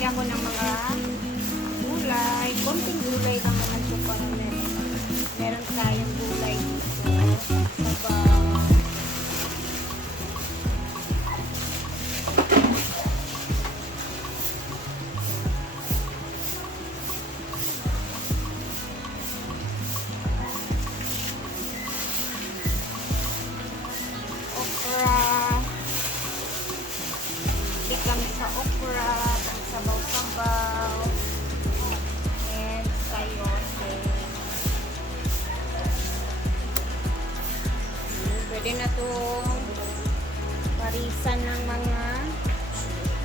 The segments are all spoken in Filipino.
bumili ako ng mga gulay. Konting gulay lang naman ito para meron. Meron tayong Kami sa okra, pang sabaw-sabaw. And sayote. Pwede na itong parisan ng mga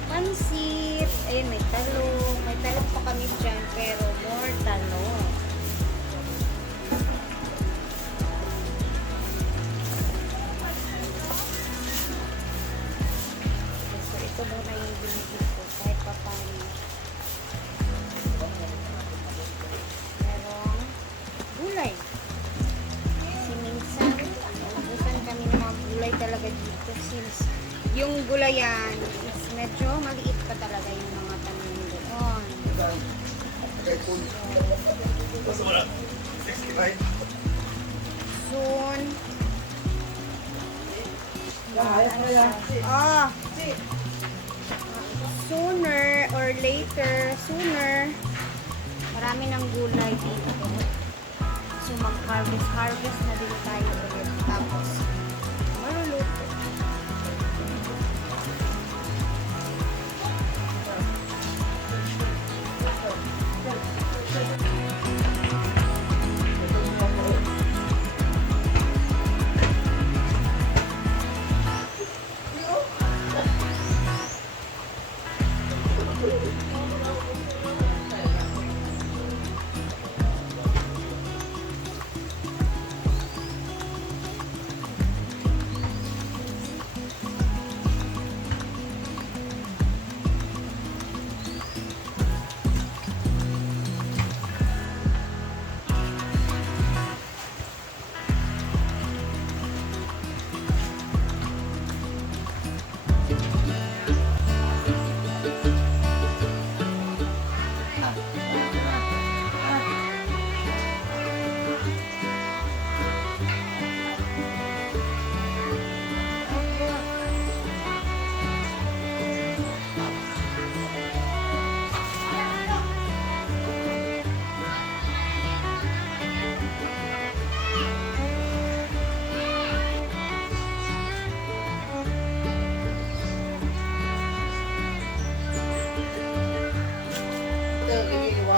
pansit. Ayun, may talong. May talong pa kami dyan, pero talaga dito since yung gulayan is medyo maliit pa talaga yung mga tanim doon. Soon, Ah. Sooner or later, sooner, marami ng gulay dito. So mag-harvest, harvest na din tayo ulit. Tapos,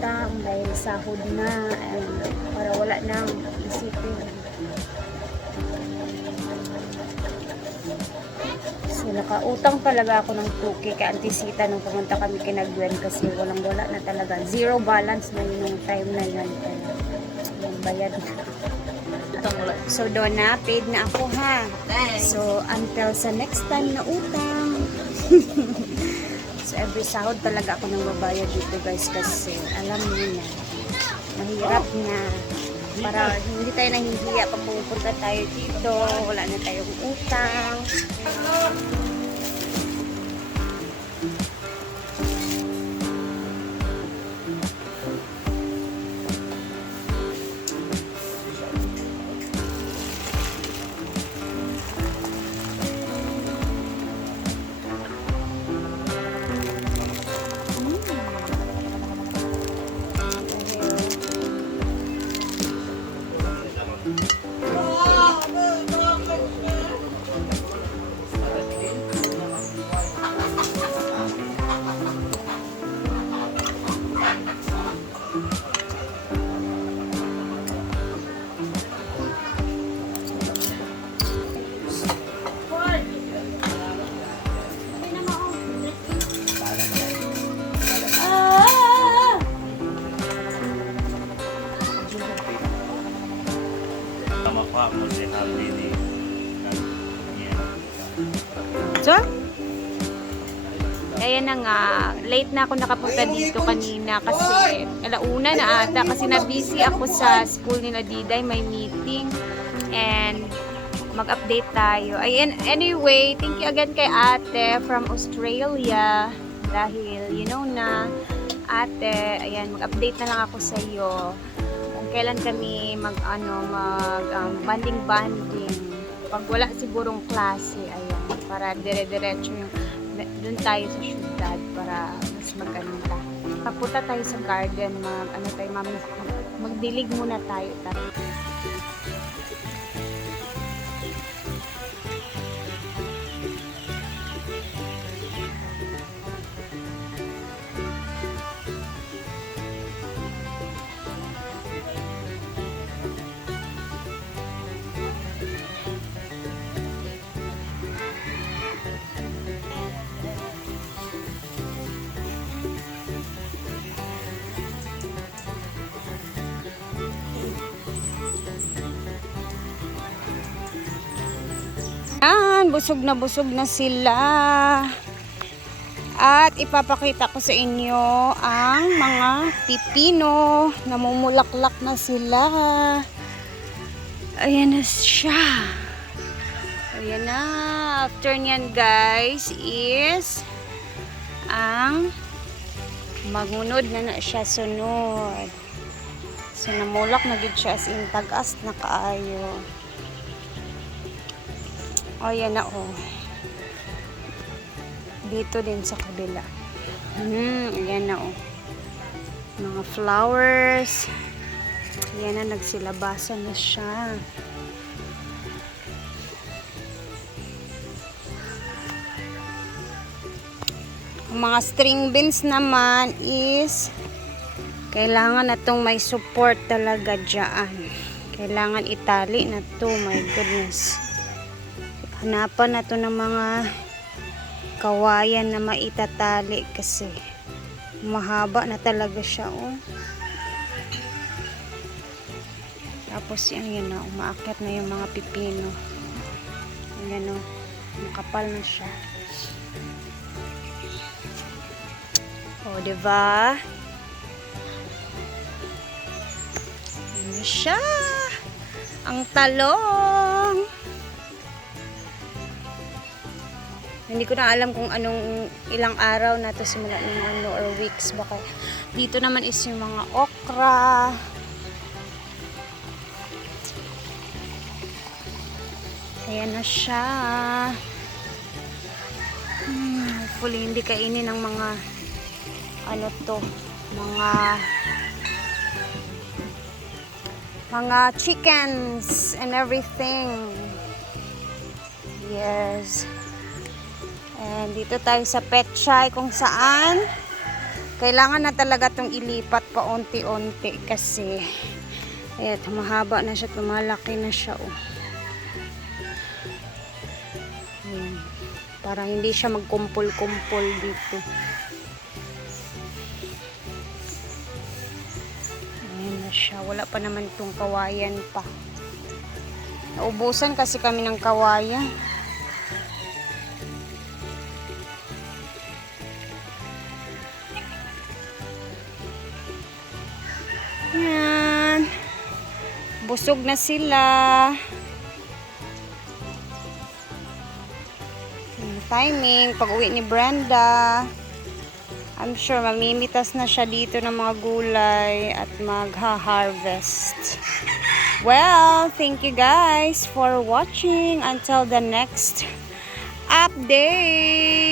utang dahil sahod na and para wala nang isipin. So nakautang talaga ako ng 2K kay Auntie Sita nung pumunta kami kina Gwen kasi walang wala na talaga. Zero balance na yun yung time na yun. Kaya, yung bayad na. So doon na, paid na ako ha. So until sa next time na utang. so every sahod talaga ako nang babayad dito guys kasi alam niyo na mahirap na. Para hindi tayo nahihiya pag pupunta tayo dito wala na tayong utang So, kaya na nga, late na ako nakapunta dito kanina kasi alauna na ata kasi na-busy ako sa school nila Diday, may meeting. And mag-update tayo. Ayan, anyway, thank you again kay ate from Australia. Dahil you know na ate, ayan, mag-update na lang ako sa iyo kung kailan kami mag ano mag um, banding banding pag wala sigurong klase ayan para dire-diretso yung doon tayo sa syudad para mas maganda. Papunta tayo sa garden mag ano tayo ma'am? Magdilig muna tayo tara Busog na busog na sila. At ipapakita ko sa inyo ang mga pipino. Namumulaklak na sila. Ayan na siya. Ayan na. After niyan guys is ang magunod na na siya sunod. So namulak na gid siya as in tagas na kaayo. O, yan na, oh. Dito din sa kabila. Hmm, yan na, oh. Mga flowers. Yan na, nagsilabasan na siya. Ang mga string beans naman is kailangan na itong may support talaga dyan. Kailangan itali na to, my goodness hanapan na to ng mga kawayan na maitatali kasi mahaba na talaga siya oh. tapos yan yan na umaakyat na yung mga pipino. Yan oh makapal na siya. Oh diba yan na siya? Ang talong Hindi ko na alam kung anong ilang araw na to simula ng ano or weeks baka. Dito naman is yung mga okra. Ayan na siya. Hmm, hopefully hindi kainin ng mga ano to, mga mga chickens and everything. Yes. And dito tayo sa Petchay kung saan kailangan na talaga itong ilipat pa unti-unti kasi ayan, mahaba na siya, tumalaki na siya oh. Ayan. Para hindi siya magkumpol-kumpol dito. Ayan na siya. Wala pa naman itong kawayan pa. Naubusan kasi kami ng kawayan. Yan. Busog na sila. Timing, pag uwi ni Brenda. I'm sure mamimitas na siya dito ng mga gulay at magha-harvest. Well, thank you guys for watching. Until the next update.